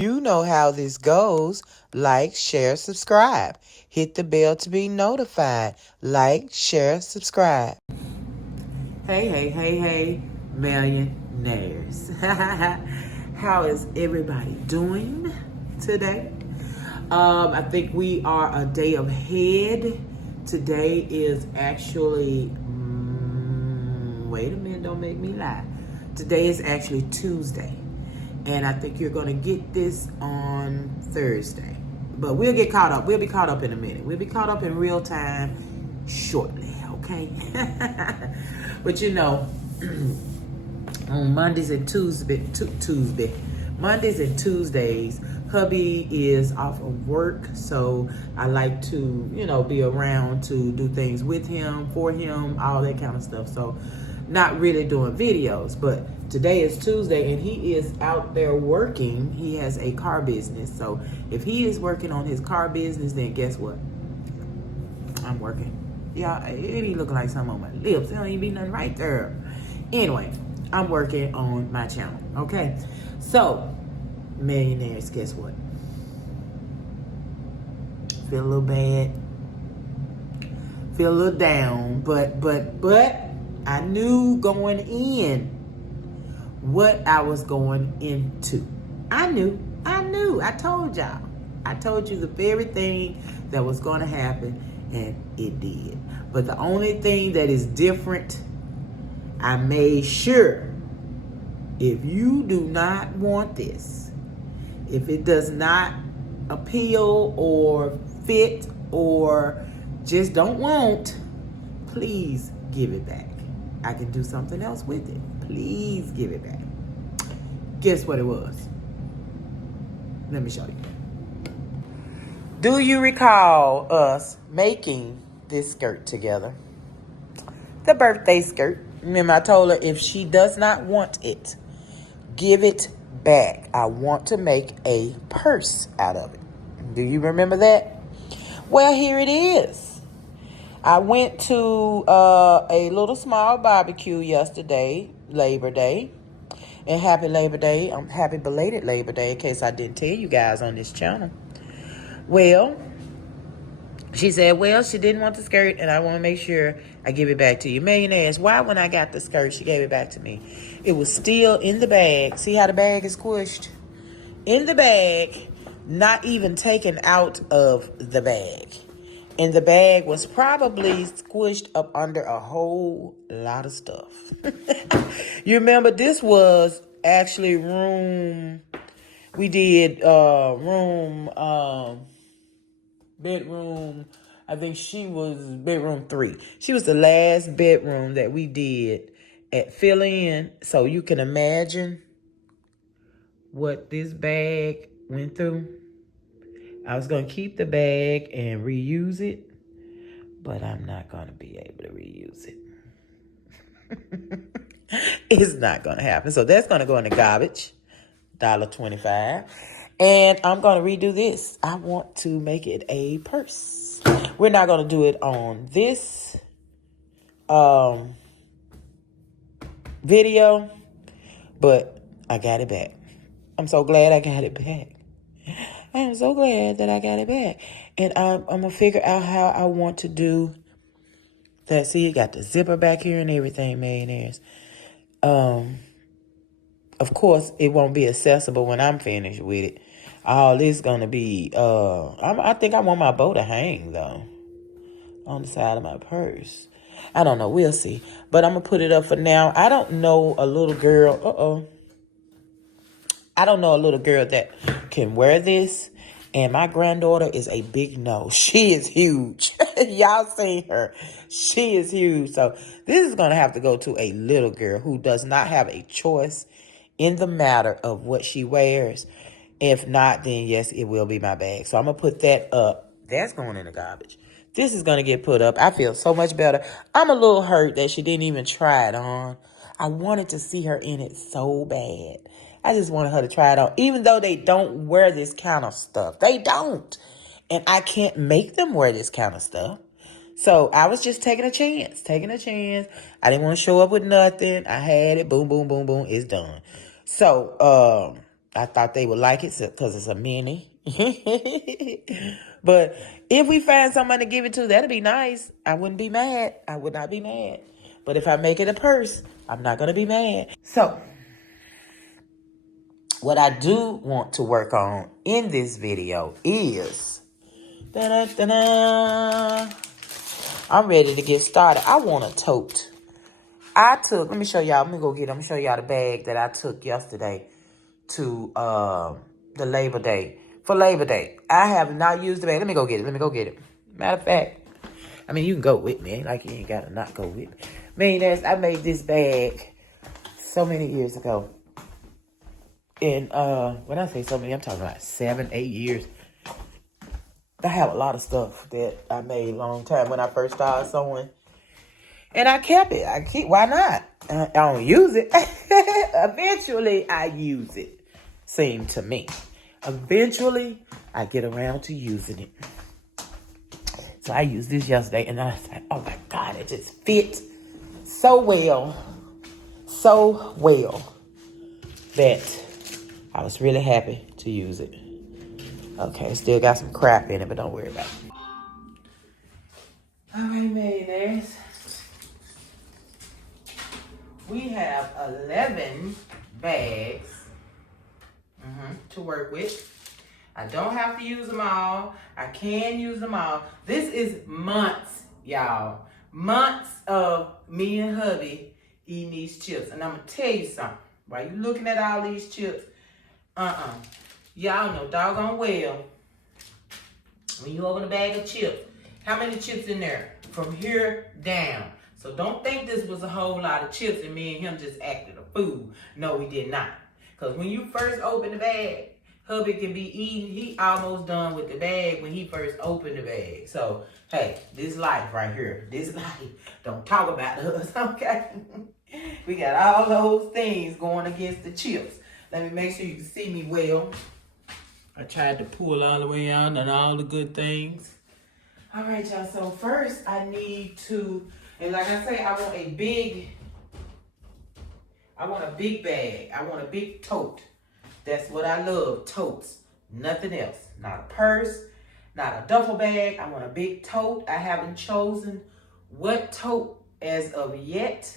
You know how this goes. Like, share, subscribe. Hit the bell to be notified. Like, share, subscribe. Hey, millionaires. How is everybody doing today? I think we are a day ahead. Today is actually, wait a minute, don't make me lie. Today is actually Tuesday. And I think you're going to get this on Thursday. But we'll get caught up. We'll be caught up in a minute. We'll be caught up in real time shortly, okay? But you know, on Mondays and Mondays and Tuesdays, hubby is off of work, so I like to, be around to do things with him, for him, all that kind of stuff. So not really doing videos, but today is Tuesday and he is out there working. He has a car business. So if he is working on his car business, then guess what? I'm working. Yeah, it be looking like something on my lips. It don't even be nothing right there. Anyway, I'm working on my channel. Okay. So, millionaires, guess what? Feel a little bad. Feel a little down. But I knew going in what I was going into. I knew. I told y'all. I told you the very thing that was going to happen, and it did. But the only thing that is different, I made sure, if you do not want this, if it does not appeal or fit or just don't want, please give it back. I can do something else with it. Please give it back. Guess what it was? Let me show you. Do you recall us making this skirt together? The birthday skirt. Remember, I told her if she does not want it, give it back. I want to make a purse out of it. Do you remember that? Well, here it is. I went to a little small barbecue yesterday, Labor Day. And happy Labor Day. Happy belated Labor Day, in case I didn't tell you guys on this channel. Well, she said, well, she didn't want the skirt, and I want to make sure I give it back to you. Millionaires, why when I got the skirt, she gave it back to me? It was still in the bag. See how the bag is squished? In the bag, not even taken out of the bag. And the bag was probably squished up under a whole lot of stuff. You remember, this was actually we did bedroom, I think she was bedroom 3. She was the last bedroom that we did at Fill In. So you can imagine what this bag went through. I was going to keep the bag and reuse it, but I'm not going to be able to reuse it. It's not going to happen. So that's going to go in the garbage, $1.25. And I'm going to redo this. I want to make it a purse. We're not going to do it on this video, but I got it back. I'm so glad I got it back. I am so glad that I got it back. And I'm going to figure out how I want to do that. See, you got the zipper back here and everything, millionaires. Of course, it won't be accessible when I'm finished with it. All this going to be, I think I want my bow to hang, though, on the side of my purse. I don't know. We'll see. But I'm going to put it up for now. I don't know a little girl. I don't know a little girl that can wear this. And my granddaughter is a big no. She is huge. Y'all seen her. She is huge. So this is going to have to go to a little girl who does not have a choice in the matter of what she wears. If not, then yes, it will be my bag. So I'm going to put that up. That's going in the garbage. This is going to get put up. I feel so much better. I'm a little hurt that she didn't even try it on. I wanted to see her in it so bad. I just wanted her to try it on. Even though they don't wear this kind of stuff. They don't. And I can't make them wear this kind of stuff. So I was just taking a chance. I didn't want to show up with nothing. I had it. Boom, boom, boom, boom. It's done. So, I thought they would like it because it's a mini. But if we find someone to give it to, that'd be nice. I wouldn't be mad. I would not be mad. But if I make it a purse, I'm not going to be mad. So, what I do want to work on in this video is... Da-da-da-da. I'm ready to get started. I want a tote. Let me show y'all. I'm going to show y'all the bag that I took yesterday to the Labor Day. For Labor Day. I have not used the bag. Let me go get it. Matter of fact, I mean, you can go with me. Ain't like you ain't got to not go with me. I made this bag so many years ago. And when I say so many, I'm talking about 7, 8 years. I have a lot of stuff that I made a long time when I first started sewing. And I kept it. Why not? I don't use it. Eventually, I use it. Seemed to me. Eventually, I get around to using it. So I used this yesterday, and I was like, oh my God, it just fits so well. So well that I was really happy to use it. Okay, still got some crap in it, but don't worry about it. All right, millionaires. We have 11 bags to work with. I don't have to use them all. I can use them all. This is months, y'all. Months of me and hubby eating these chips. And I'm going to tell you something. While you looking at all these chips, y'all know doggone well, when you open a bag of chips, how many chips in there? From here down. So don't think this was a whole lot of chips and me and him just acted a fool. No, we did not. Because when you first open the bag, hubby can be eating. He almost done with the bag when he first opened the bag. So, hey, this life right here. This life. Don't talk about us, okay? We got all those things going against the chips. Let me make sure you can see me well. I tried to pull all the way out and all the good things. All right, y'all. So first I need to, and like I say, I want a big bag. I want a big tote. That's what I love, totes. Nothing else. Not a purse, not a duffel bag. I want a big tote. I haven't chosen what tote as of yet,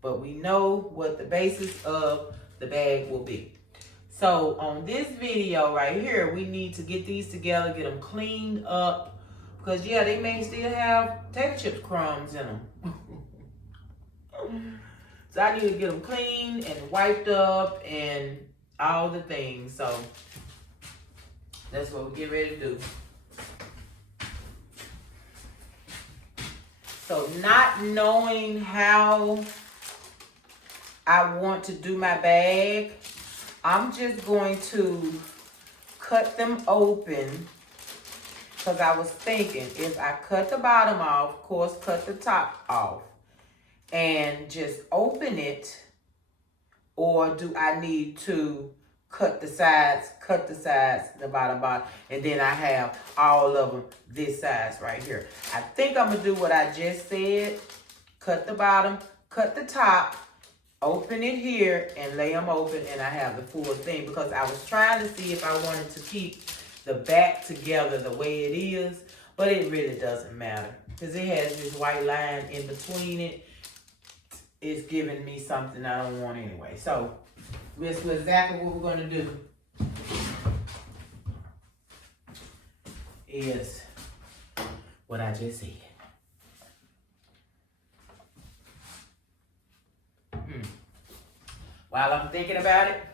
but we know what the basis of the bag will be. So on this video right here, we need to get these together, get them cleaned up, because yeah, they may still have potato chip crumbs in them. So I need to get them cleaned and wiped up and all the things. So that's what we get ready to do. So not knowing how I want to do my bag, I'm just going to cut them open, because I was thinking if I cut the bottom off, of course cut the top off, and just open it, or do I need to cut the sides, the bottom, and then I have all of them this size right here. I think I'm going to do what I just said. Cut the bottom, cut the top, open it here, and lay them open, and I have the full thing, because I was trying to see if I wanted to keep the back together the way it is, but it really doesn't matter, because it has this white line in between it. It's giving me something I don't want anyway. So this is exactly what we're going to do. Is what I just said. While I'm thinking about it,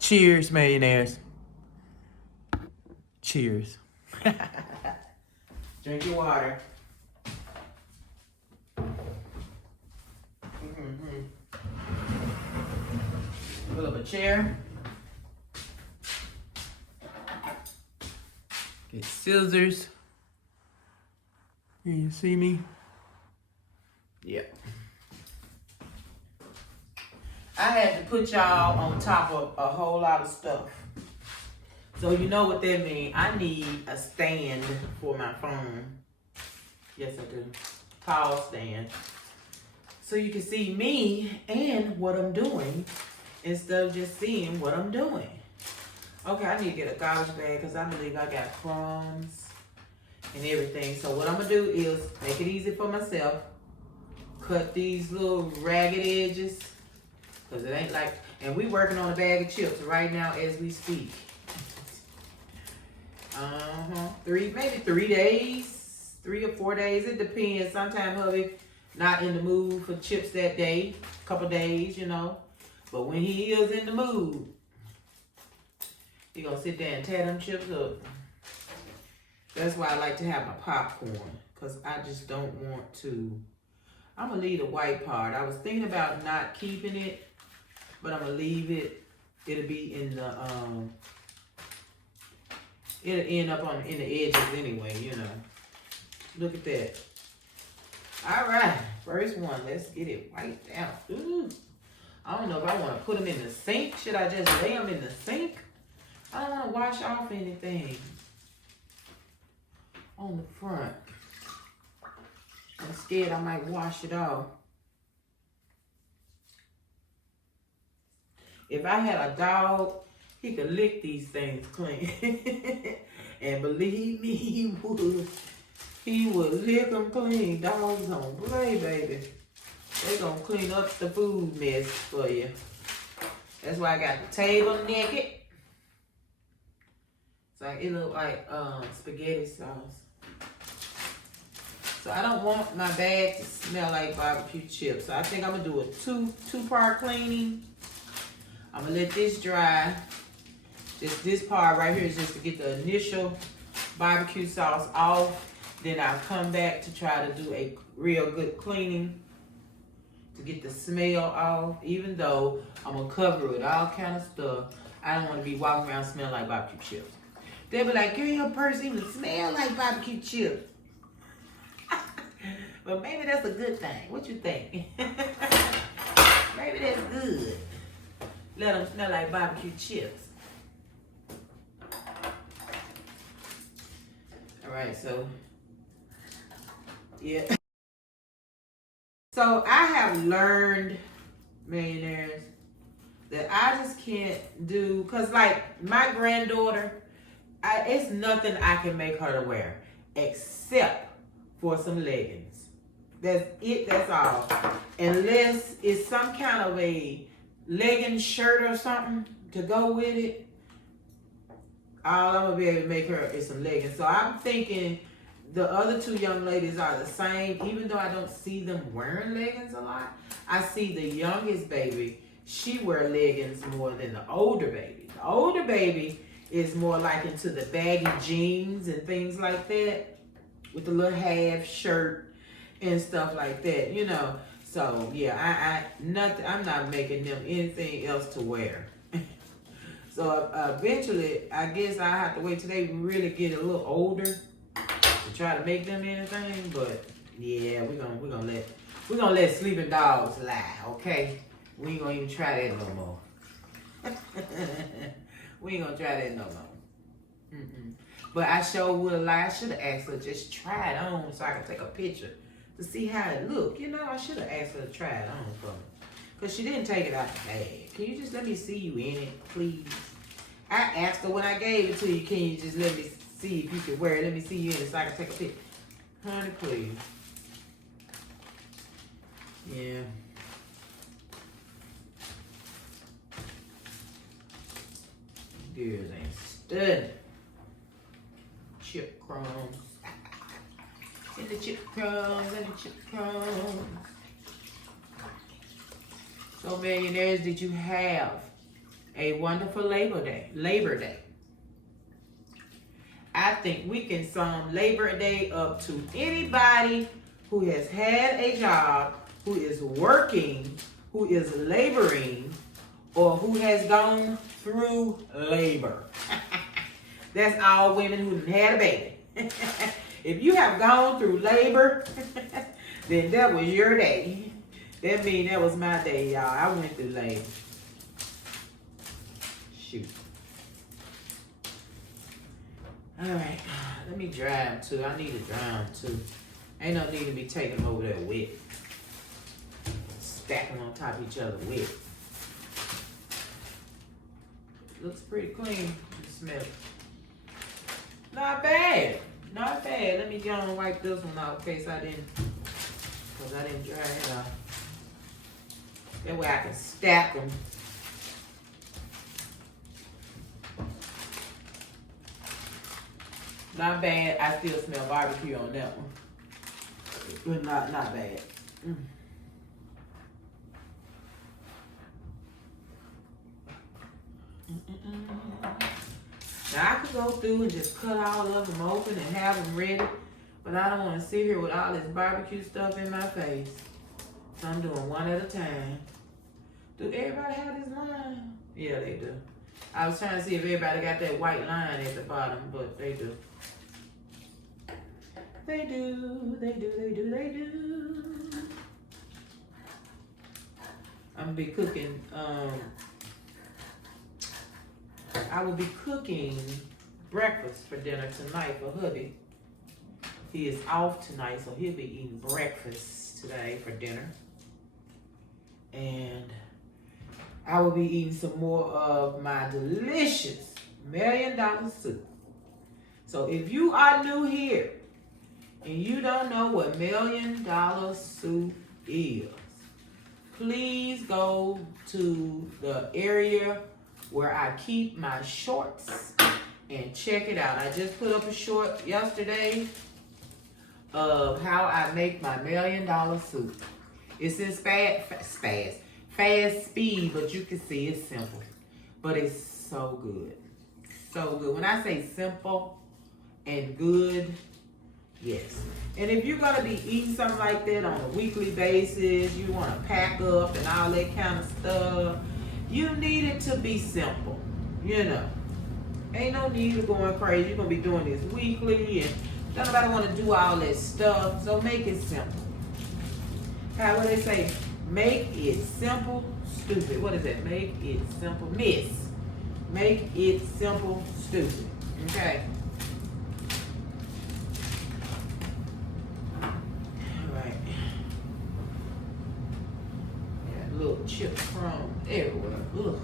cheers, millionaires. Cheers. Drink your water. Pull up a chair. Get scissors. Can you see me? Yep. I had to put y'all on top of a whole lot of stuff. So you know what that means. I need a stand for my phone. Yes, I do. Tall stand. so you can see me and what I'm doing instead of just seeing what I'm doing. Okay, I need to get a garbage bag because I believe I got crumbs and everything. So what I'm going to do is make it easy for myself. Cut these little ragged edges because it ain't like, and we working on a bag of chips right now as we speak. Maybe 3 days, 3 or 4 days. It depends. Sometimes hubby not in the mood for chips that day, couple days, you know. But when he is in the mood, he gonna sit there and tear them chips up. That's why I like to have my popcorn, because I just don't want to. I'm gonna leave the white part. I was thinking about not keeping it, but I'm gonna leave it. It'll be in the it'll end up in the edges anyway, you know. Look at that. All right, first one. Let's get it wiped out. Ooh. I don't know if I want to put them in the sink. Should I just lay them in the sink? I don't want to wash off anything on the front. I'm scared I might wash it off. If I had a dog, he could lick these things clean. And believe me, he would. He would lick them clean. Dogs don't play, baby. They gonna clean up the food mess for you. That's why I got the table naked. So it look like spaghetti sauce. So I don't want my bag to smell like barbecue chips. So I think I'm gonna do a two-part cleaning. I'm gonna let this dry. This part right here is just to get the initial barbecue sauce off. Then I'll come back to try to do a real good cleaning to get the smell off. Even though I'm gonna cover it with all kind of stuff, I don't want to be walking around smelling like barbecue chips. They'll be like, "Girl, your purse even smell like barbecue chips." But maybe that's a good thing. What you think? Maybe that's good. Let them smell like barbecue chips. All right, so yeah. So I have learned, millionaires, that I just can't do, because like my granddaughter, it's nothing I can make her to wear except for some leggings. That's it, that's all. Unless it's some kind of a legging shirt or something to go with it, all I'm gonna be able to make her is some leggings. So I'm thinking the other two young ladies are the same, even though I don't see them wearing leggings a lot. I see the youngest baby, she wear leggings more than the older baby. The older baby is more like into the baggy jeans and things like that, with the little half shirt and stuff like that, you know. So yeah, I'm not making them anything else to wear. So eventually, I guess I have to wait till they really get a little older to try to make them anything. But yeah, we're gonna let sleeping dogs lie, okay? We ain't gonna even try that no more. We ain't gonna try that no more. But I sure would lie. I should have asked her just try it on so I could take a picture to see how it looked. You know, I should have asked her to try it on for me. Because she didn't take it out the bag. Can you just let me see you in it, please? I asked her when I gave it to you, can you just let me see if you can wear it? Let me see you in it so I can take a picture. Honey, please. Yeah. Girls ain't stud. Chip crumbs. And the chip crumbs and the chip crumbs. So millionaires, did you have a wonderful Labor Day? I think we can sum Labor Day up to anybody who has had a job, who is working, who is laboring, or who has gone through labor. That's all women who had a baby. If you have gone through labor, then that was your day. That means that was my day, y'all. I went through labor. Shoot. All right, let me dry them too. I need to dry them too. Ain't no need to be taking them over there wet. stack them on top of each other wet. Looks pretty clean. You smell it. Not bad. Not bad. Let me go and wipe this one out in case I didn't, because I didn't dry it out. That way I can stack them. Not bad. I still smell barbecue on that one. But not bad. Now I could go through and just cut all of them open and have them ready, but I don't want to sit here with all this barbecue stuff in my face. So I'm doing one at a time. Do everybody have this line? Yeah, they do. I was trying to see if everybody got that white line at the bottom, but they do. They do, they do, they do, they do. I'm gonna be cooking, I will be cooking breakfast for dinner tonight for hubby. He is off tonight, so he'll be eating breakfast today for dinner. And I will be eating some more of my delicious $1 million soup. So if you are new here and you don't know what $1 million soup is, please go to the area where I keep my shorts and check it out. I just put up a short yesterday of how I make my $1 million soup. It's in fast speed, but you can see it's simple. But it's so good. So good. When I say simple and good, yes. And if you're gonna be eating something like that on a weekly basis, you wanna pack up and all that kind of stuff, you need it to be simple, you know. Ain't no need of going crazy. You're gonna be doing this weekly and nobody wanna do all that stuff, so make it simple. How would they say? Make it simple, stupid. What is that? Make it simple, miss. Make it simple, stupid. Okay. All right. Got little chip crumbs everywhere. Ugh.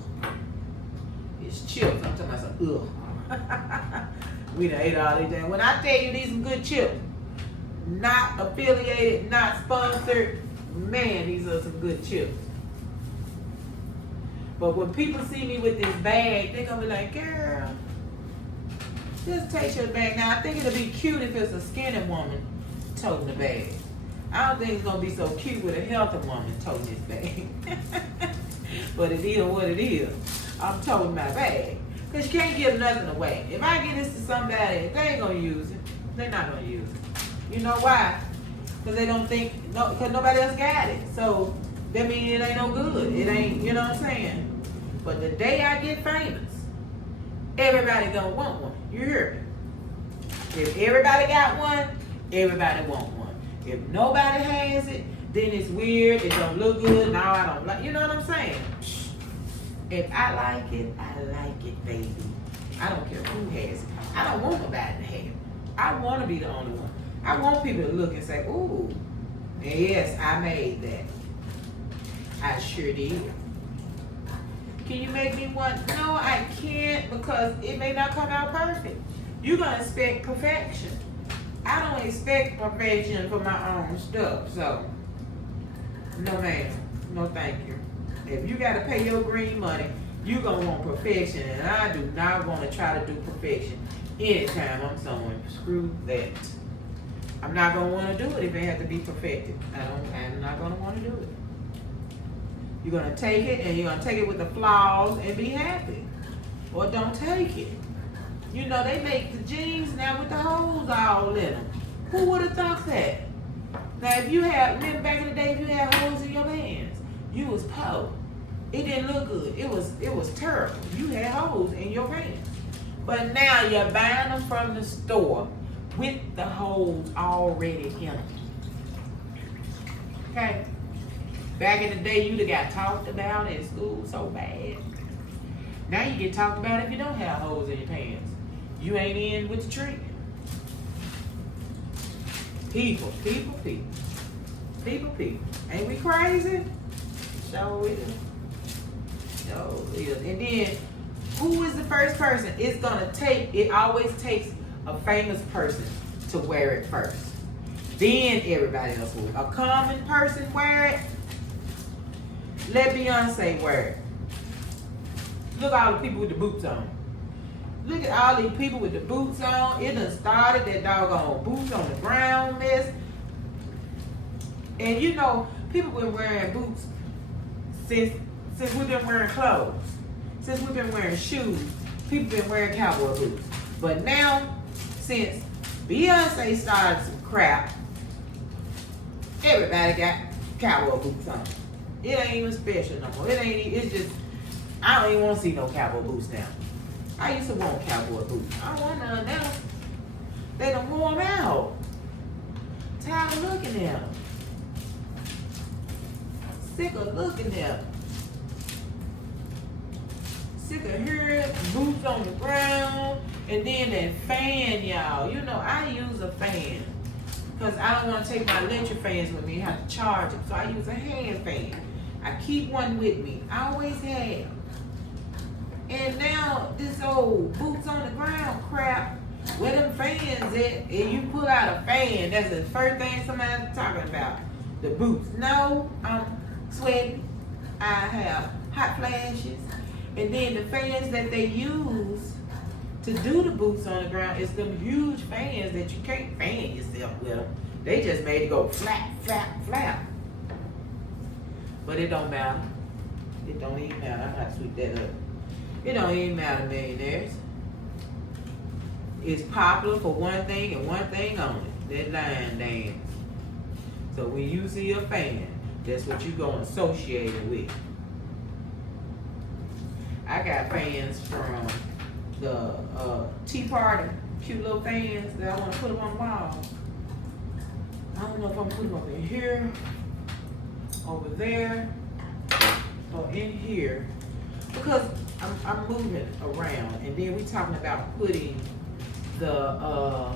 It's chips. I'm talking about some ugh. We done ate all these things. When I tell you these some good chips, not affiliated, not sponsored, man, these are some good chips. But when people see me with this bag, they're gonna be like, girl, just take your bag. Now, I think it'll be cute if it's a skinny woman toting the bag. I don't think it's gonna be so cute with a healthy woman toting this bag. But it is what it is. I'm toting my bag. Because you can't give nothing away. If I give this to somebody, they ain't gonna use it. They're not gonna use it. You know why? Because they don't think, no, because nobody else got it. So that means it ain't no good. It ain't, you know what I'm saying? But the day I get famous, everybody gonna want one. You hear me? If everybody got one, everybody want one. If nobody has it, then it's weird, it don't look good, now I don't like, you know what I'm saying? If I like it, baby. I don't care who has it. I don't want nobody to have it. I want to be the only one. I want people to look and say, ooh, yes, I made that. I sure did. Can you make me one? No, I can't, because it may not come out perfect. You're going to expect perfection. I don't expect perfection for my own stuff, so no ma'am, no thank you. If you got to pay your green money, you're going to want perfection, and I do not want to try to do perfection anytime I'm somewhere. Screw that. I'm not going to want to do it if it has to be perfected. I'm not going to want to do it. You're going to take it, and you're going to take it with the flaws and be happy. Or don't take it. You know, they make the jeans now with the holes all in them. Who would have thought that? Now, if you had, remember back in the day, if you had holes in your pants, you was poor. It didn't look good. It was terrible. You had holes in your pants. But now you're buying them from the store with the holes already in them. Okay? Back in the day, you'd have got talked about in school so bad. Now you get talked about if you don't have holes in your pants. You ain't in with the trend. People. Ain't we crazy? Show it. Show it. And then, who is the first person? It's gonna take. It always takes a famous person to wear it first. Then everybody else will. A common person wear it. Let Beyonce wear it. Look at all the people with the boots on. Look at all these people with the boots on. It done started that doggone boots on the ground mess. And you know, people been wearing boots since we've been wearing clothes. Since we've been wearing shoes, people been wearing cowboy boots. But now, since Beyonce started some crap, everybody got cowboy boots on. It ain't even special no more. It's just, I don't even want to see no cowboy boots now. I used to want cowboy boots. I don't want none now. They done wore them out. Tired of looking at them. Sick of looking at them. Sick of hearing boots on the ground. And then that fan, y'all. You know, I use a fan. Because I don't want to take my electric fans with me and have to charge them. So I use a hand fan. I keep one with me. I always have. And now this old boots on the ground crap, where them fans at, and you pull out a fan, that's the first thing somebody's talking about. The boots. No, I'm sweating. I have hot flashes. And then the fans that they use to do the boots on the ground is them huge fans that you can't fan yourself with them. They just made it go flap, flap, flap. But it don't matter. It don't even matter. I'm not sweep that up. It don't even matter, millionaires. It's popular for one thing and one thing only. That line dance. So when you see a fan, that's what you're going to associate it with. I got fans from the Tea Party. Cute little fans that I want to put them on the wall. I don't know if I'm going to put them up in here, over there, or in here. Because I'm moving around, and then we talking about putting the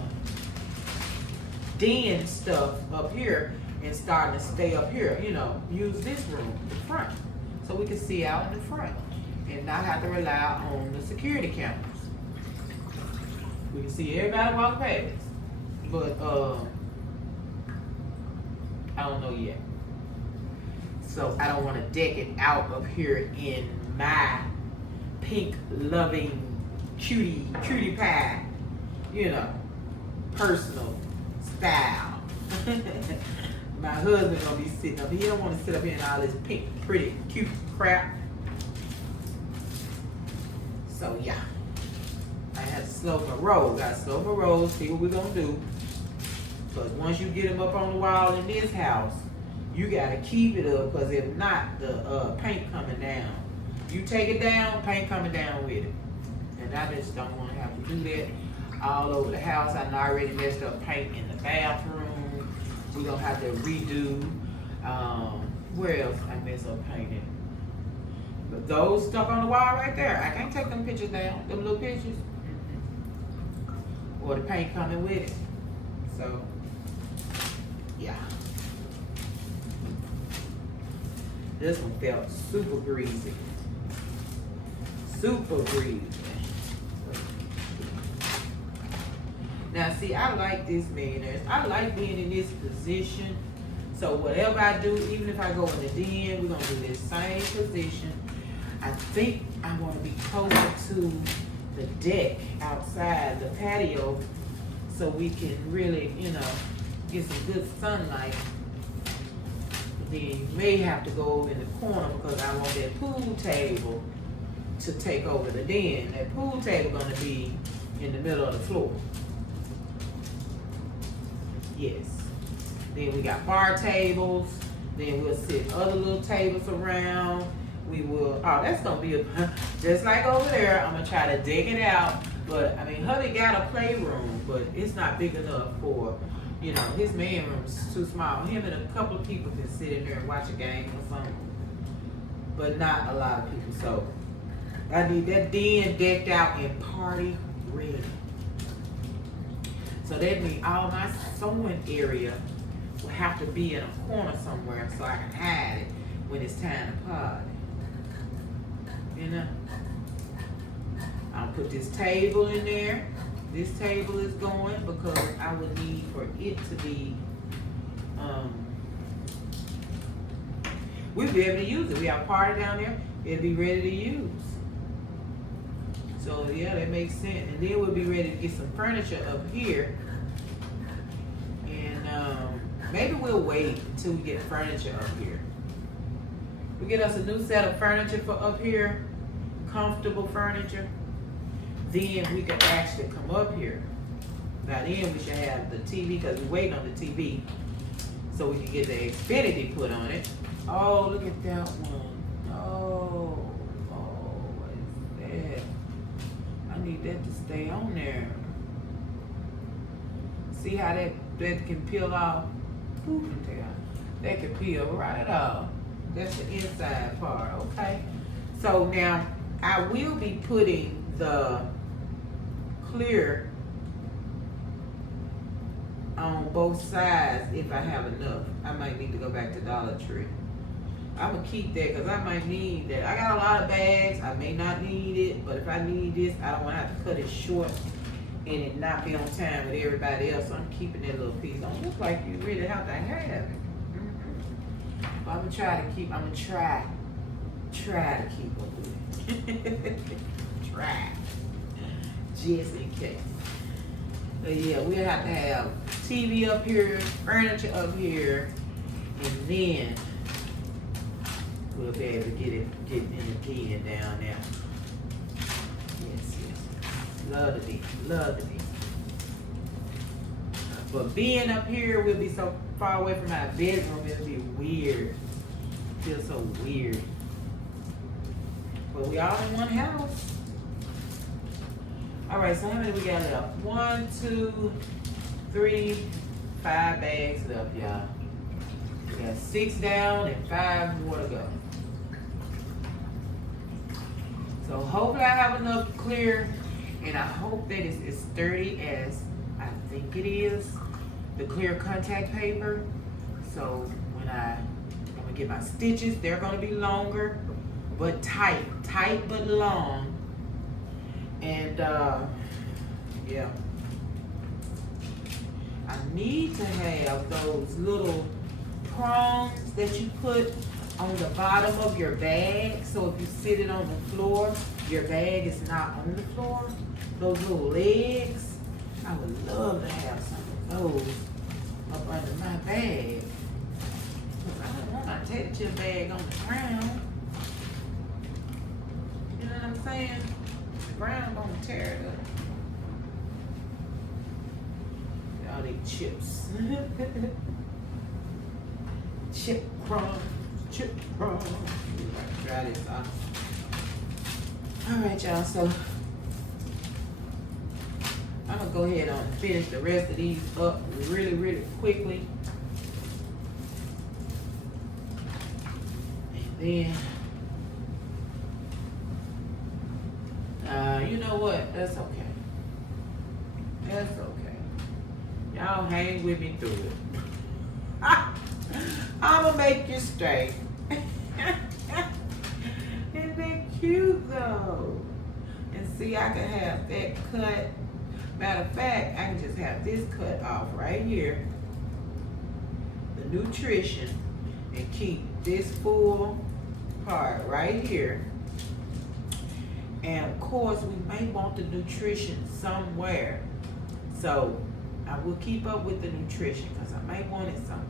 den stuff up here and starting to stay up here. You know, use this room, the front, so we can see out in the front and not have to rely on the security cameras. We can see everybody walk past, but I don't know yet. So I don't want to deck it out up here in my pink loving cutie pie, you know, personal style. My husband gonna be sitting up here. He don't want to sit up here in all this pink, pretty, cute crap. So yeah, I had to slow my roll. Gotta slow my roll. See what we're gonna do. Because once you get them up on the wall in this house, you gotta keep it up. Because if not, the paint coming down. You take it down, paint coming down with it. And I just don't want to have to do that all over the house. I already messed up paint in the bathroom. We're going to have to redo. Where else I messed up painting? But those stuck on the wall right there, I can't take them pictures down. Them little pictures. Or the paint coming with it. So, yeah. This one felt super greasy. Super greasy. Now see, I like this, millionaires. I like being in this position. So whatever I do, even if I go in the den, we're gonna do this same position. I think I want to be closer to the deck outside, the patio, so we can really, you know, get some good sunlight. Then you may have to go over in the corner because I want that pool table to take over the den. That pool table gonna be in the middle of the floor. Yes. Then we got bar tables. Then we'll sit other little tables around. We will, oh, that's gonna be just like over there. I'm gonna try to dig it out. But I mean, hubby got a playroom, but it's not big enough for, you know, his man room's too small. Him and a couple of people can sit in there and watch a game or something. But not a lot of people. So I need that den decked out in party red. So that means all my sewing area will have to be in a corner somewhere so I can hide it. when it's time to party. You know? I'll put this table in there. This table is going because I would need for it to be, we'll be able to use it. We have a party down there, it'll be ready to use. So yeah, that makes sense. And then we'll be ready to get some furniture up here. And maybe we'll wait until we get furniture up here. We get us a new set of furniture for up here, comfortable furniture. Then we can actually come up here. Now then we should have the TV because we're waiting on the TV. So we can get the Xfinity put on it. Oh, look at that one. Oh, what is that? I need that to stay on there. See how that can peel off? That can peel right off. That's the inside part, okay? So now I will be putting the clear on both sides if I have enough. I might need to go back to Dollar Tree. I'm gonna keep that because I might need that. I got a lot of bags. I may not need it, but if I need this, I don't want to have to cut it short and it not be on time with everybody else. So I'm keeping that little piece. Don't look like you really have to have it. But I'm gonna try to keep. I'm gonna try to keep up with it. Try. Just in case. But yeah, we'll have to have TV up here, furniture up here, and then we'll be able to get in again down there. Yes. Love to be. But being up here, we'll be so far away from our bedroom, it'll be weird. Feel so weird. But we all in one house. All right, so how many we got left? 1, 2, 3, 5 bags left, y'all. We got 6 down and 5 more to go. So hopefully I have enough clear, and I hope that it's as sturdy as I think it is. The clear contact paper. So when I'm gonna get my stitches, they're gonna be longer, but tight but long. And yeah, I need to have those little prongs that you put on the bottom of your bag. So if you sit it on the floor, your bag is not on the floor. Those little legs, I would love to have some of those up under my bag. I don't want to take your bag on the ground. You know what I'm saying? The ground gonna tear it up. All these chips. Chip crumbs. Try this off. All right, y'all. So I'm gonna go ahead and finish the rest of these up really quickly, and then you know what? That's okay. Y'all hang with me through it. I'm gonna make you straight. Isn't that cute though? And see, I can have that cut. Matter of fact, I can just have this cut off right here. The nutrition, and keep this full part right here. And of course, we may want the nutrition somewhere. So I will keep up with the nutrition because I may want it somewhere.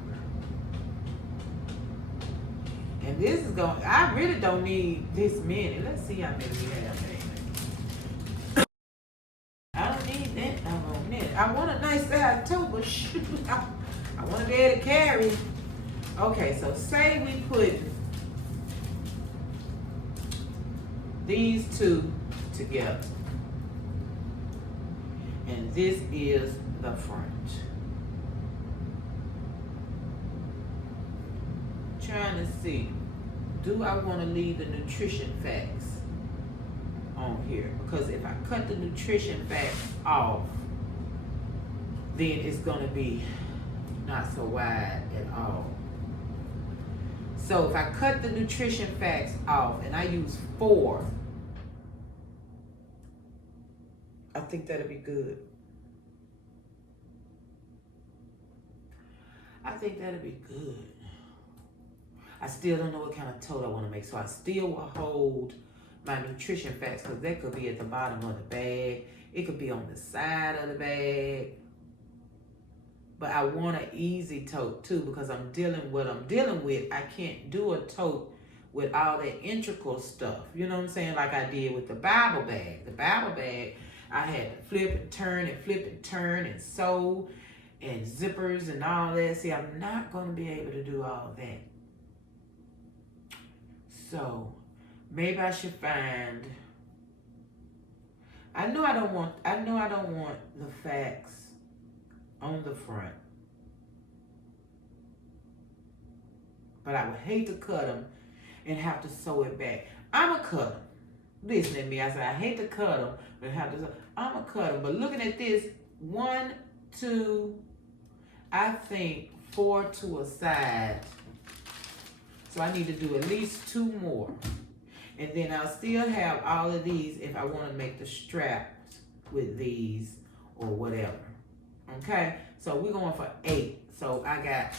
And this is going, I really don't need this many. Let's see how many we have. I don't need that on it. I want a nice size too, but shoot, I want to be able to carry. Okay, so say we put these two together. And this is the front. Trying to see, do I want to leave the nutrition facts on here? Because if I cut the nutrition facts off, then it's going to be not so wide at all. So if I cut the nutrition facts off and I use 4, I think that'll be good. I think that'll be good. I still don't know what kind of tote I want to make, so I still will hold my nutrition facts because that could be at the bottom of the bag. It could be on the side of the bag. But I want an easy tote too because I'm dealing what I'm dealing with. I can't do a tote with all that integral stuff. You know what I'm saying? Like I did with the Bible bag. The Bible bag, I had to flip and turn and flip and turn and sew and zippers and all that. See, I'm not going to be able to do all that. So maybe I should find. I know I don't want the facts on the front, but I would hate to cut them and have to sew it back. I'ma cut them. Listen to me. I said I hate to cut them, but have to. I'ma cut them. But looking at this, 1, 2, I think 4 to a side. So I need to do at least 2 more. And then I'll still have all of these if I want to make the straps with these or whatever. Okay? So we're going for 8. So I got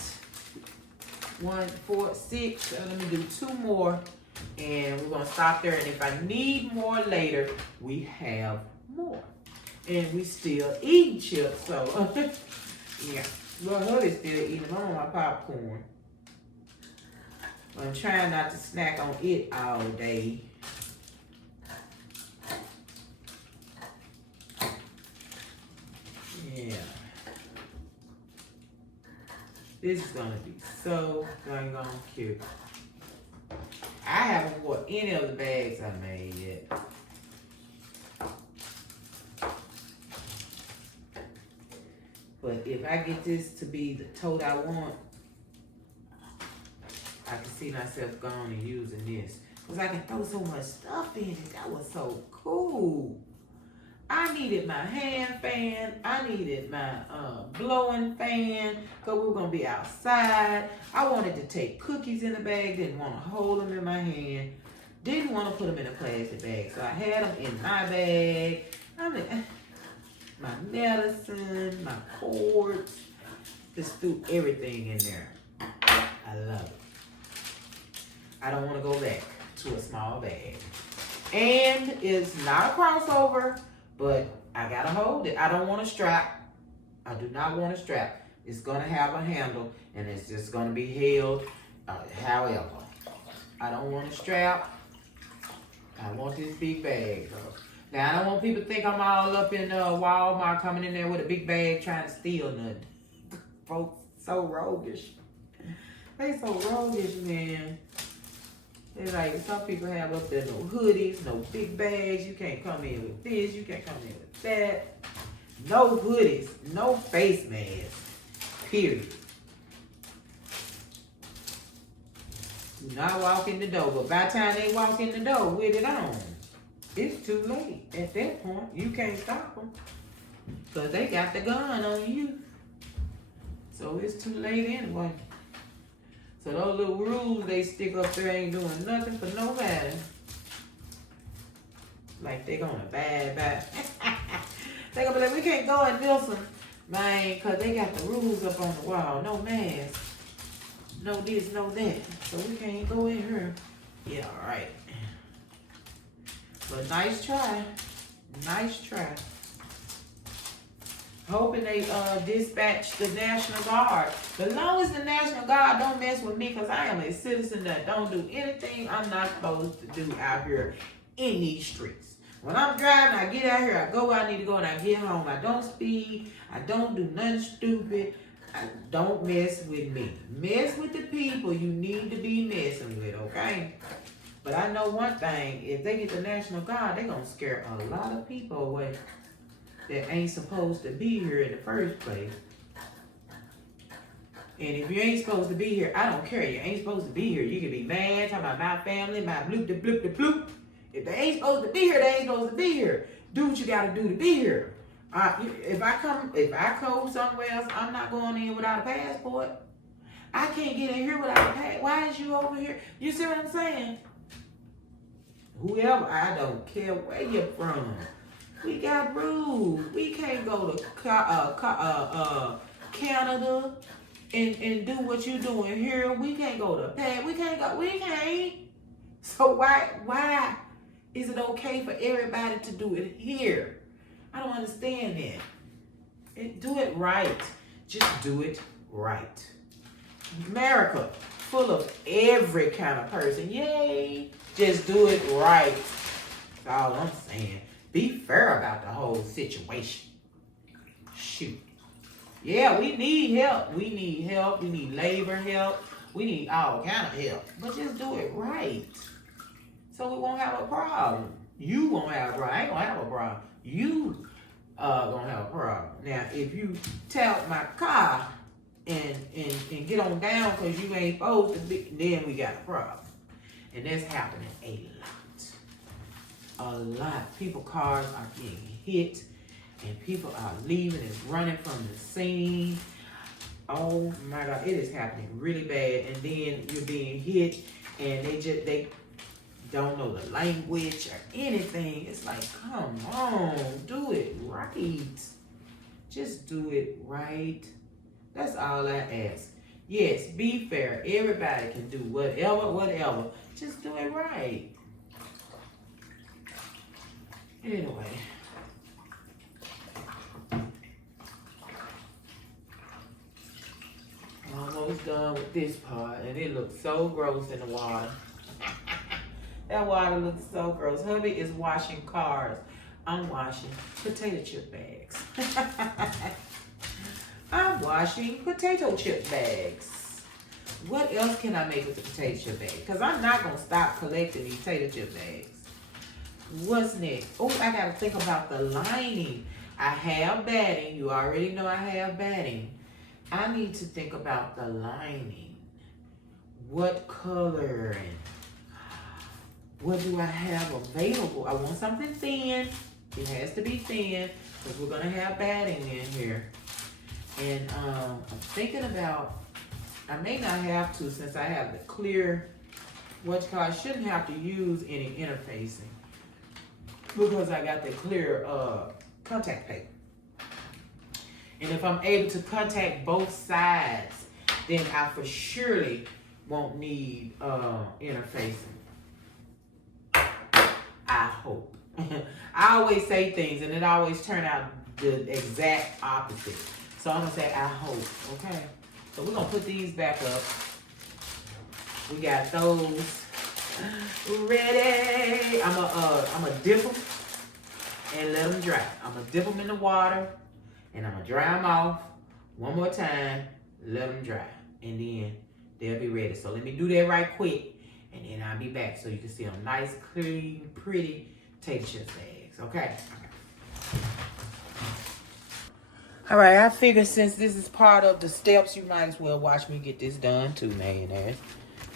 1, 4, 6. So let me do 2 more. And we're going to stop there. And if I need more later, we have more. And we still eating chips. So, yeah. Well, Hoodie's still eating. I'm on my popcorn. I'm trying not to snack on it all day. Yeah. This is gonna be so dang on cute. I haven't wore any of the bags I made yet. But if I get this to be the tote I want, I can see myself going and using this. Because I can throw so much stuff in it. That was so cool. I needed my hand fan. I needed my blowing fan. Because we were going to be outside. I wanted to take cookies in the bag. Didn't want to hold them in my hand. Didn't want to put them in a plastic bag. So I had them in my bag. I mean, my medicine, my cords. Just threw everything in there. I love it. I don't want to go back to a small bag. And it's not a crossover, but I got to hold it. I don't want a strap. I do not want a strap. It's going to have a handle, and it's just going to be held however. I don't want a strap. I want this big bag, though. Now, I don't want people to think I'm all up in Walmart coming in there with a big bag trying to steal nothing. Folks so roguish. They so roguish, man. It's like some people have up there no hoodies, no big bags. You can't come in with this. You can't come in with that. No hoodies, no face masks. Period. Do not walk in the door. But by the time they walk in the door with it on, it's too late. At that point, you can't stop them. Because they got the gun on you. So it's too late anyway. So those little rules they stick up there ain't doing nothing for nobody. Like they gonna abide by. They gonna be like, we can't go in Wilson, man, cause they got the rules up on the wall. No mask, no this, no that. So we can't go in here. Yeah, all right. But nice try. Nice try. Hoping they dispatch the National Guard. As long as the National Guard don't mess with me, because I am a citizen that don't do anything I'm not supposed to do out here in these streets. When I'm driving, I get out here, I go where I need to go, and I get home. I don't speed. I don't do nothing stupid. Don't mess with me. Mess with the people you need to be messing with, okay? But I know one thing. If they get the National Guard, they're going to scare a lot of people away that ain't supposed to be here in the first place. And if you ain't supposed to be here, I don't care. You ain't supposed to be here. You can be mad, talking about my family, my bloop, de bloop, de bloop. If they ain't supposed to be here, they ain't supposed to be here. Do what you got to do to be here. If I go somewhere else, I'm not going in without a passport. I can't get in here without a pass. Why is you over here? You see what I'm saying? Whoever, I don't care where you're from. We got rules. We can't go to Canada and do what you're doing here. We can't go to Pat. We can't. So why is it okay for everybody to do it here? I don't understand that. Do it right. Just do it right. America, full of every kind of person. Yay. Just do it right. That's all I'm saying. Be fair about the whole situation. Shoot. Yeah, we need help. We need help. We need labor help. We need all kind of help. But just do it right. So we won't have a problem. You won't have a problem. I ain't gonna have a problem. You gonna have a problem. Now, if you tout my car and get on down because you ain't supposed to be, then we got a problem. And that's happening a lot. A lot. People, cars are getting hit and people are leaving and running from the scene. Oh my God, it is happening really bad. And then you're being hit and they don't know the language or anything. It's like, come on, do it right. Just do it right. That's all I ask. Yes, be fair. Everybody can do whatever. Just do it right. Anyway. Almost done with this part, and it looks so gross in the water. That water looks so gross. Hubby is washing cars. I'm washing potato chip bags. I'm washing potato chip bags. What else can I make with the potato chip bag? Because I'm not going to stop collecting these potato chip bags. What's next? Oh, I got to think about the lining. I have batting. You already know I have batting. I need to think about the lining. What color and what do I have available? I want something thin. It has to be thin because we're going to have batting in here. And I'm thinking about, I may not have to since I have the clear, I shouldn't have to use any interfacing because I got the clear contact paper. And if I'm able to contact both sides, then I for surely won't need interfacing. I hope. I always say things and it always turn out the exact opposite. So I'm gonna say I hope, okay? So we're gonna put these back up. We got those ready. I'm gonna dip them and let them dry. I'm gonna dip them in the water and I'm gonna dry them off one more time, let them dry, and then they'll be ready. So let me do that right quick, and then I'll be back so you can see them nice, clean, pretty potato chip bags, okay? All right, I figured since this is part of the steps, you might as well watch me get this done too, millionaires.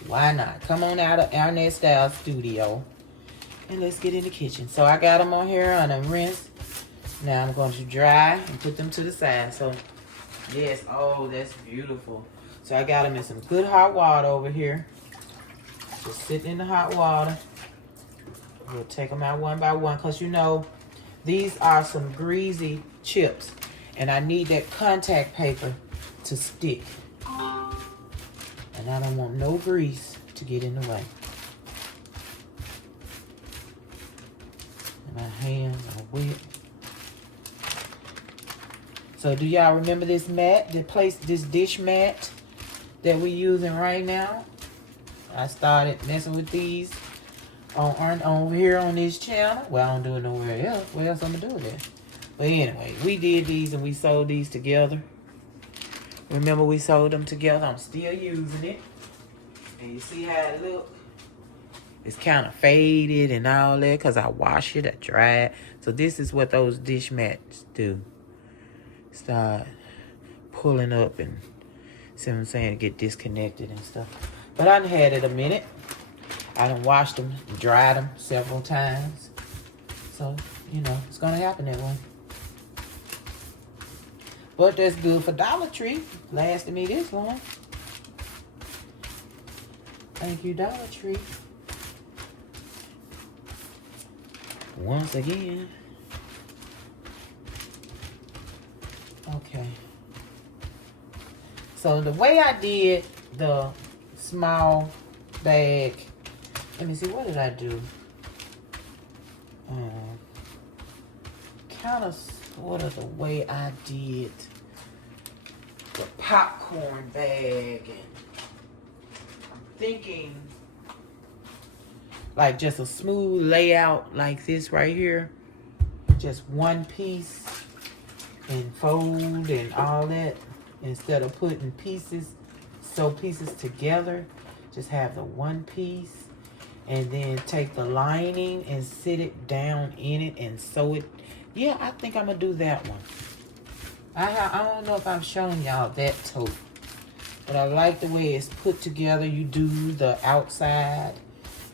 Why not? Come on out of our Next Style studio and let's get in the kitchen. So I got them on here on a rinse. Now I'm going to dry and put them to the side. So, yes, oh, that's beautiful. So I got them in some good hot water over here. Just sitting in the hot water. We'll take them out one by one because, you know, these are some greasy chips. And I need that contact paper to stick. And I don't want no grease to get in the way. And my hands are wet. So do y'all remember this mat, this dish mat that we're using right now? I started messing with these over here on this channel. Well, I don't do it nowhere else. Where else I'm gonna do it? But anyway, we did these and we sewed these together. Remember we sewed them together? I'm still using it. And you see how it look? It's kind of faded and all that because I wash it, I dry it. So this is what those dish mats do. Start pulling up and, see what I'm saying, get disconnected and stuff. But I done had it a minute. I done washed them and dried them several times. So, you know, it's going to happen that way. But that's good for Dollar Tree. Lasted me this long. Thank you, Dollar Tree. Once again. Okay. So the way I did the small bag, let me see, what did I do? Kind of sort of the way I did the popcorn bag, and I'm thinking like just a smooth layout like this right here, just one piece and fold and all that, instead of putting pieces together. Just have the one piece and then take the lining and sit it down in it and sew it. Yeah, I think I'm gonna do that one. I don't know if I've shown y'all that tote, but I like the way it's put together. You do the outside,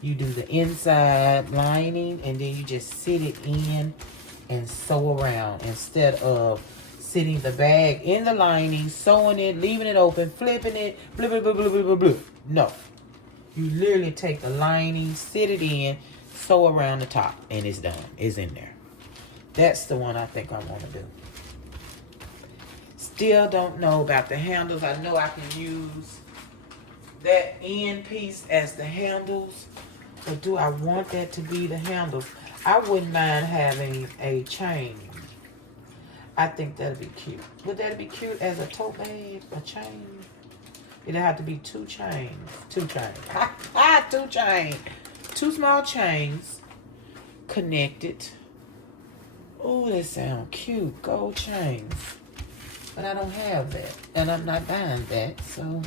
you do the inside lining, and then you just sit it in and sew around, instead of sitting the bag in the lining, sewing it, leaving it open, flipping it, blah, blah, blah, blah, blah, blah, blah. No. You literally take the lining, sit it in, sew around the top, and it's done. It's in there. That's the one I think I want to do. Still don't know about the handles. I know I can use that end piece as the handles, but do I want that to be the handles? I wouldn't mind having a chain. I think that'd be cute. Would that be cute as a tote bag, a chain? It'd have to be two chains. Two chains. Two chains. Two small chains connected. Oh, that sounds cute. Gold chains. But I don't have that. And I'm not buying that. So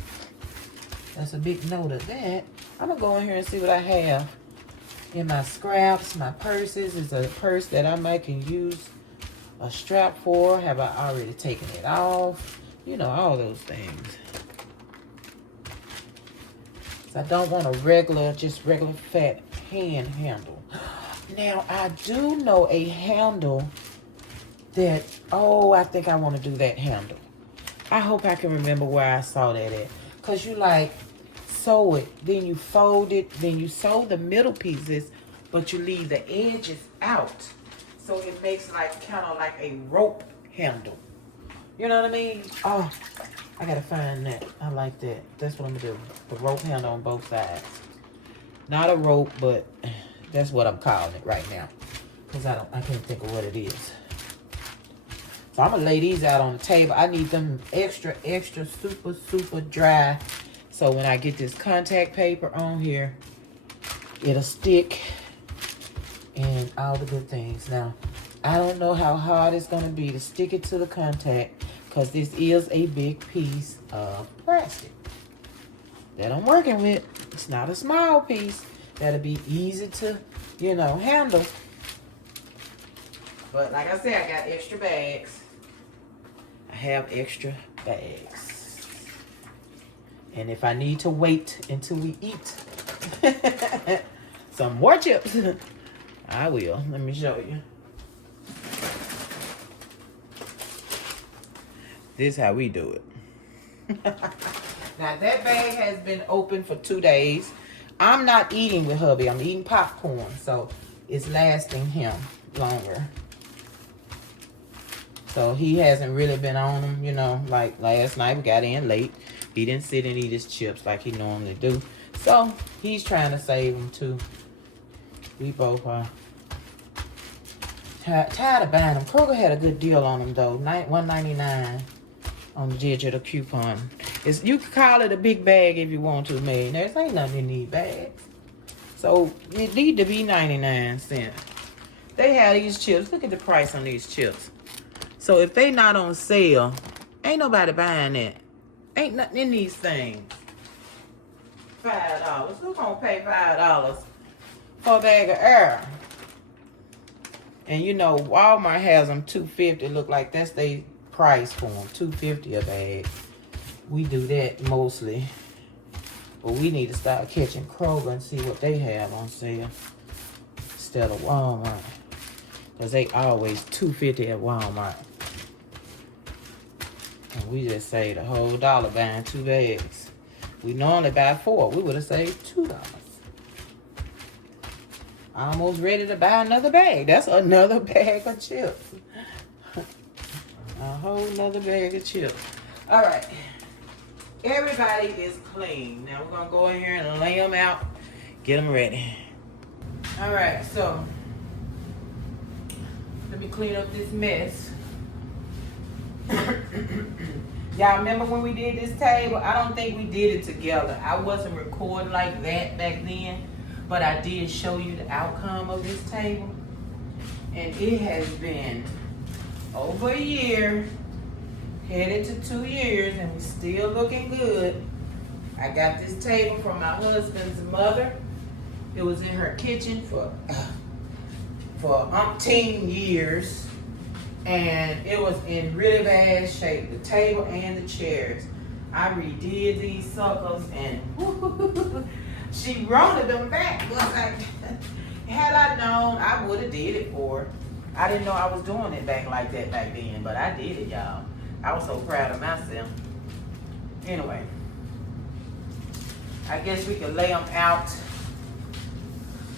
that's a big note of that. I'm going to go in here and see what I have in my scraps, my purses. It's a purse that I might can use a strap for. Have I already taken it off? You know, all those things. So I don't want a regular fat hand handle. Now, I do know a handle that, oh, I think I want to do that handle. I hope I can remember where I saw that at. Because you like sew it, then you fold it, then you sew the middle pieces, but you leave the edges out. So it makes like kind of like a rope handle. You know what I mean? Oh, I gotta find that. I like that. That's what I'm gonna do. The rope handle on both sides. Not a rope, but that's what I'm calling it right now. Because I can't think of what it is. So I'm gonna lay these out on the table. I need them extra, super dry. So when I get this contact paper on here, it'll stick and all the good things. Now, I don't know how hard it's gonna be to stick it to the contact, because this is a big piece of plastic that I'm working with. It's not a small piece. That'll be easy to, you know, handle. But like I said, I got extra bags. I have extra bags. And if I need to wait until we eat some more chips, I will. Let me show you. This is how we do it. Now that bag has been open for 2 days. I'm not eating with hubby. I'm eating popcorn. So it's lasting him longer. So he hasn't really been on them, you know, like last night we got in late. He didn't sit and eat his chips like he normally do. So he's trying to save them too. We both are tired of buying them. Kroger had a good deal on them though. $1.99 on the digital coupon. You can call it a big bag if you want to, man. There's ain't nothing you need bags. So it need to be 99 cents. They have these chips. Look at the price on these chips. So if they not on sale, ain't nobody buying that. Ain't nothing in these things. $5. Who gonna pay $5 for a bag of air? And you know, Walmart has them $2.50. Look like that's their price for them. $2.50 a bag. We do that mostly. But we need to start catching Kroger and see what they have on sale instead of Walmart. Because they always $2.50 at Walmart. And we just saved a whole $1 buying 2 bags. We normally buy 4. We would have saved $2. Almost ready to buy another bag. That's another bag of chips. A whole nother bag of chips. All right. Everybody is clean. Now we're going to go in here and lay them out. Get them ready. All right. So let me clean up this mess. Y'all remember when we did this table? I don't think we did it together. I wasn't recording like that back then. But I did show you the outcome of this table. And it has been over a year, headed to 2 years, and we're still looking good. I got this table from my husband's mother. It was in her kitchen for umpteen years. And it was in really bad shape, the table and the chairs. I redid these suckers and she rolled them back. Had I known, I would have did it for her. I didn't know I was doing it back like that back then, but I did it, y'all. I was so proud of myself. Anyway, I guess we can lay them out.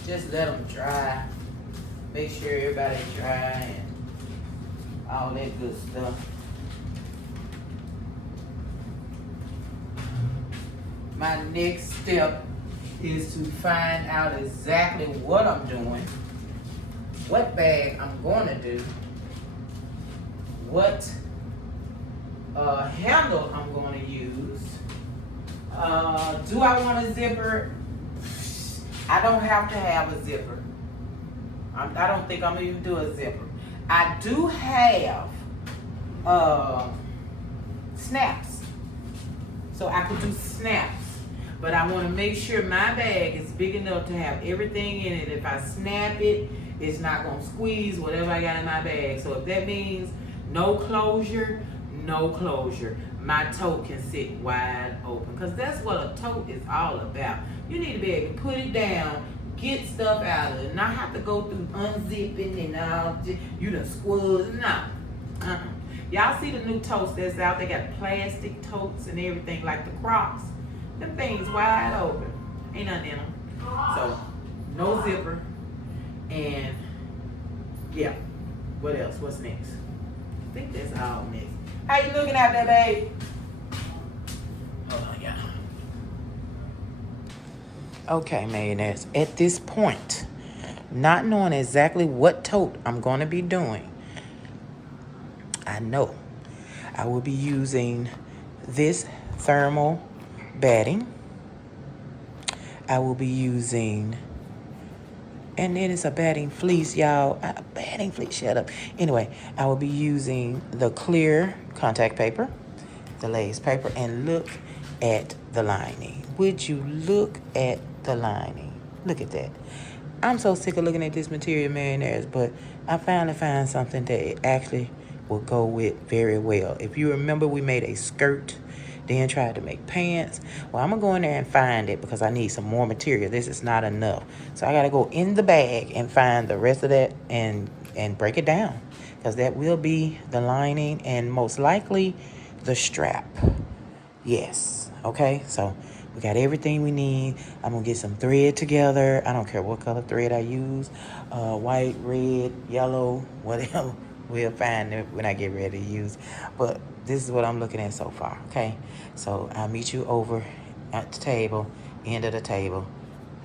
Just let them dry. Make sure everybody's dry and all that good stuff. My next step is to find out exactly what I'm doing, what bag I'm going to do, what handle I'm going to use. Do I want a zipper? I don't have to have a zipper. I don't think I'm going to even do a zipper. I do have snaps, so I could do snaps. But I want to make sure my bag is big enough to have everything in it. If I snap it, it's not going to squeeze whatever I got in my bag. So if that means no closure, no closure. My tote can sit wide open. Because that's what a tote is all about. You need to be able to put it down, get stuff out of it, not have to go through unzipping and all. You done squeeze. No. Y'all see the new totes that's out? They got plastic totes and everything like the Crocs. Them things wide open. Ain't nothing in them. So, no zipper. And, yeah. What else? What's next? I think that's all next. How you looking out there, babe? Oh, yeah. Okay, millionaires. At this point, not knowing exactly what tote I'm going to be doing, I know I will be using this thermal batting. I will be using, and then it's a batting fleece, y'all. Batting fleece, shut up. Anyway, I will be using the clear contact paper, the lace paper, and look at the lining. Would you look at the lining? Look at that. I'm so sick of looking at this material, millionaires, but I finally found something that it actually will go with very well. If you remember, we made a skirt, then tried to make pants. Well, I'm going to go in there and find it because I need some more material. This is not enough. So I got to go in the bag and find the rest of that and break it down, because that will be the lining and most likely the strap. Yes. Okay. So we got everything we need. I'm going to get some thread together. I don't care what color thread I use. White, red, yellow, whatever. We'll find it when I get ready to use. But this is what I'm looking at so far. Okay. So I'll meet you over at the table, end of the table.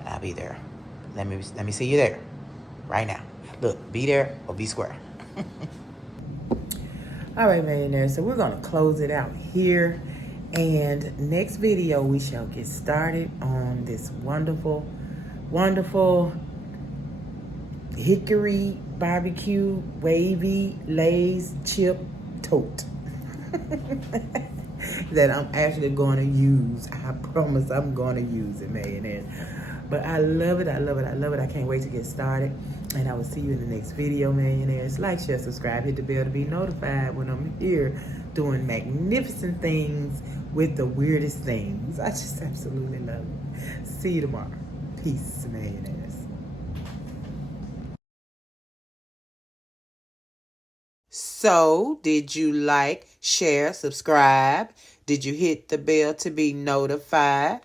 I'll be there. Let me see you there right now. Look, be there or be square. All right, millionaires. So we're going to close it out here. And next video, we shall get started on this wonderful, wonderful hickory barbecue wavy Lay's chip tote that I'm actually going to use. I promise I'm going to use it, millionaires. But I love it. I love it. I love it. I can't wait to get started. And I will see you in the next video, millionaires. Like, share, subscribe, hit the bell to be notified when I'm here doing magnificent things with the weirdest things. I just absolutely love it. See you tomorrow. Peace, millionaires. So, did you like, share, subscribe, Did you hit the bell to be notified?